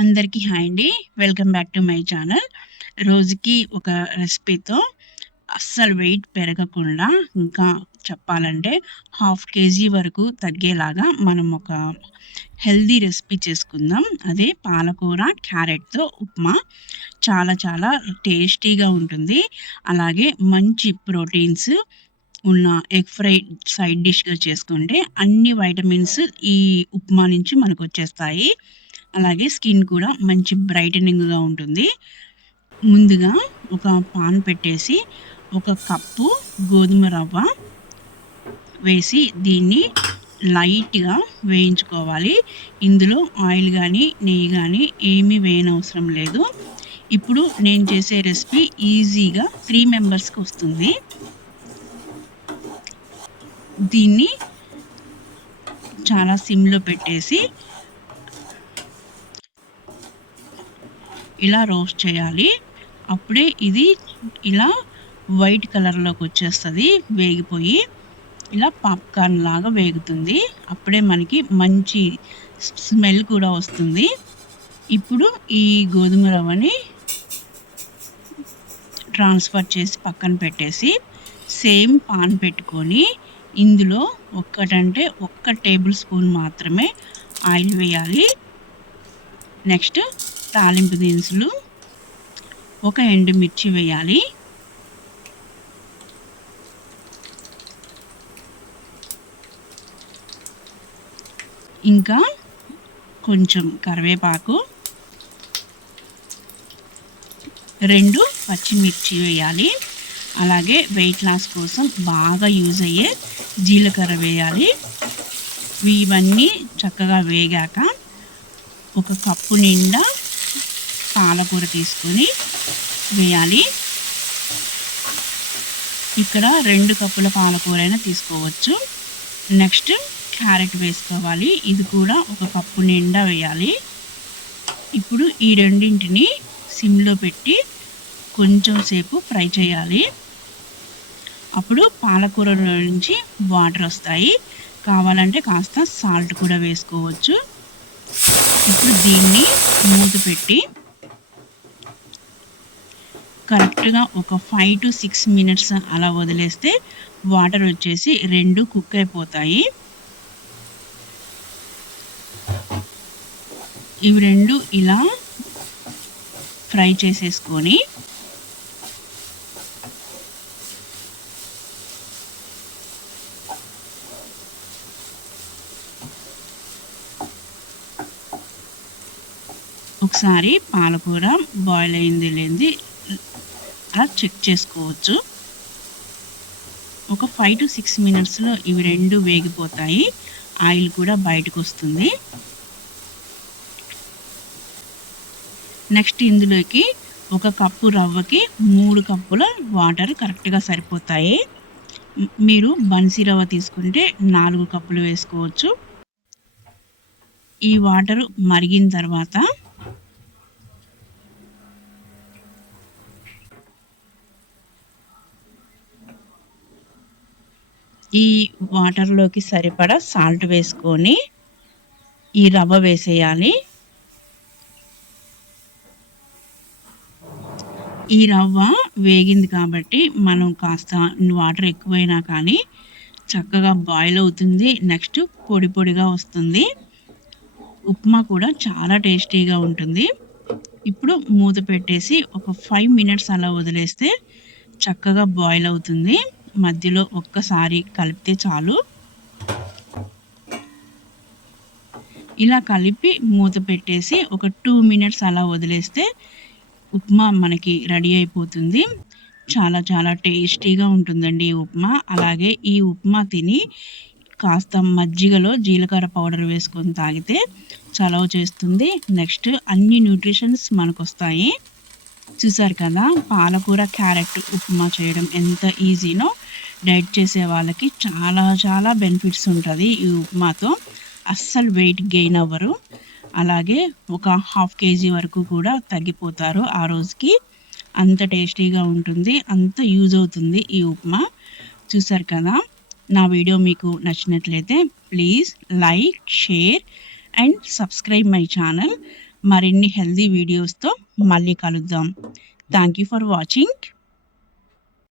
అందరికీ హాయ్ అండి. Welcome back to my channel. రోజుకి ఒక రెసిపీతో అస్సలు వెయిట్ పెరగకుండా, ఇంకా చెప్పాలంటే హాఫ్ కేజీ వరకు తగ్గేలాగా మనం ఒక హెల్తీ రెసిపీ చేసుకుందాం. అదే పాలకూర క్యారెట్‌తో ఉప్మా. చాలా చాలా టేస్టీగా ఉంటుంది. అలాగే మంచి ప్రోటీన్స్ ఉన్న ఎగ్ ఫ్రై సైడ్ డిష్‌గా చేసుకుంటే అన్ని వైటమిన్స్ ఈ ఉప్మా నుంచి మనకొచ్చేస్తాయి. అలాగే స్కిన్ కూడా మంచి బ్రైటనింగ్‌గా ఉంటుంది. ముందుగా ఒక పాన్ పెట్టేసి, ఒక కప్పు గోధుమ రవ్వ వేసి దీన్ని లైట్‌గా వేయించుకోవాలి. ఇందులో ఆయిల్ గానీ, నెయ్యి గానీ ఏమీ వేయనవసరం లేదు. ఇప్పుడు నేను చేసే రెసిపీ ఈజీగా 3 మెంబర్స్‌కి వస్తుంది. దీన్ని చాలా సిమ్‌లో పెట్టేసి ఇలా రోస్ట్ చేయాలి. అప్పుడే ఇది ఇలా వైట్ కలర్‌లోకి వచ్చేస్తది వేగిపోయి. ఇలా పాప్‌కార్న్ లాగా వేగుతుంది. అప్పుడే మనకి మంచి స్మెల్ కూడా వస్తుంది. ఇప్పుడు ఈ గోధుమ రవ్వని ట్రాన్స్‌ఫర్ చేసి పక్కన పెట్టేసి, సేమ్ పాన్ పెట్టుకొని ఇందులో ఒక్క టేబుల్ స్పూన్ మాత్రమే ఆయిల్ వేయాలి. నెక్స్ట్ తాలింపు దినుసులు, ఒక ఎండుమిర్చి వేయాలి. ఇంకా కొంచెం కరివేపాకు, 2 పచ్చిమిర్చి వేయాలి. అలాగే వెయిట్ లాస్ కోసం బాగా యూజ్ అయ్యే జీలకర్ర వేయాలి. ఇవన్నీ చక్కగా వేగాక ఒక కప్పు నిండా పాలకూర తీసుకొని వేయాలి. ఇక్కడ 2 కప్పుల పాలకూర అయినా తీసుకోవచ్చు. నెక్స్ట్ క్యారెట్ వేసుకోవాలి. ఇది కూడా ఒక కప్పు నిండా వేయాలి. ఇప్పుడు ఈ రెండింటిని సిమ్‌లో పెట్టి కొంచెం సేపు ఫ్రై చేయాలి. అప్పుడు పాలకూరలో నుంచి వాటర్ వస్తాయి. కావాలంటే కాస్త సాల్ట్ కూడా వేసుకోవచ్చు. ఇప్పుడు దీన్ని మూత పెట్టి కరెక్ట్‌గా ఒక 5-6 మినిట్స్ అలా వదిలేస్తే వాటర్ వచ్చేసి 2 కుక్ అయిపోతాయి. ఇవి 2 ఇలా ఫ్రై చేసేసుకొని ఒకసారి పాలకూర బాయిల్ అయింది లేనిది అలా చెక్ చేసుకోవచ్చు. ఒక 5-6 మినిట్స్‌లో ఇవి 2 వేగిపోతాయి. ఆయిల్ కూడా బయటకు వస్తుంది. నెక్స్ట్ ఇందులోకి ఒక కప్పు రవ్వకి 3 కప్పుల వాటర్ కరెక్ట్‌గా సరిపోతాయి. మీరు బన్సీ రవ్వ తీసుకుంటే 4 కప్పులు వేసుకోవచ్చు. ఈ వాటర్ మరిగిన తర్వాత ఈ వాటర్‌లోకి సరిపడా సాల్ట్ వేసుకొని ఈ రవ్వ వేసేయాలి. ఈ రవ్వ వేగింది కాబట్టి మనం కాస్త వాటర్ ఎక్కువైనా కానీ చక్కగా బాయిల్ అవుతుంది. నెక్స్ట్ పొడి పొడిగా వస్తుంది. ఉప్మా కూడా చాలా టేస్టీగా ఉంటుంది. ఇప్పుడు మూత పెట్టేసి ఒక 5 మినిట్స్ అలా వదిలేస్తే చక్కగా బాయిల్ అవుతుంది. మధ్యలో ఒక్కసారి కలిపితే చాలు. ఇలా కలిపి మూత పెట్టేసి ఒక 2 మినిట్స్ అలా వదిలేస్తే ఉప్మా మనకి రెడీ అయిపోతుంది. చాలా చాలా టేస్టీగా ఉంటుందండి ఈ ఉప్మా. అలాగే ఈ ఉప్మా తిని కాస్త మజ్జిగలో జీలకర్ర పౌడర్ వేసుకొని తాగితే చలవ చేస్తుంది. నెక్స్ట్ అన్ని న్యూట్రిషన్స్ మనకొస్తాయి. చూసారు కదా, పాలకూర క్యారెట్ ఉప్మా చేయడం ఎంత ఈజీనో. డైట్ చేసే వాళ్ళకి చాలా చాలా బెనిఫిట్స్ ఉంటుంది ఈ ఉప్మాతో. అస్సలు వెయిట్ గెయిన్ అవ్వరు. అలాగే ఒక హాఫ్ కేజీ వరకు కూడా తగ్గిపోతారు ఆ రోజుకి. అంత టేస్టీగా ఉంటుంది. అంత యూజ్ అవుతుంది ఈ ఉప్మా. చూసారు కదా, నా వీడియో మీకు నచ్చినట్లయితే please like, share and subscribe my channel. మరిన్ని హెల్తీ వీడియోస్తో మళ్ళీ కలుద్దాం. Thank you for watching.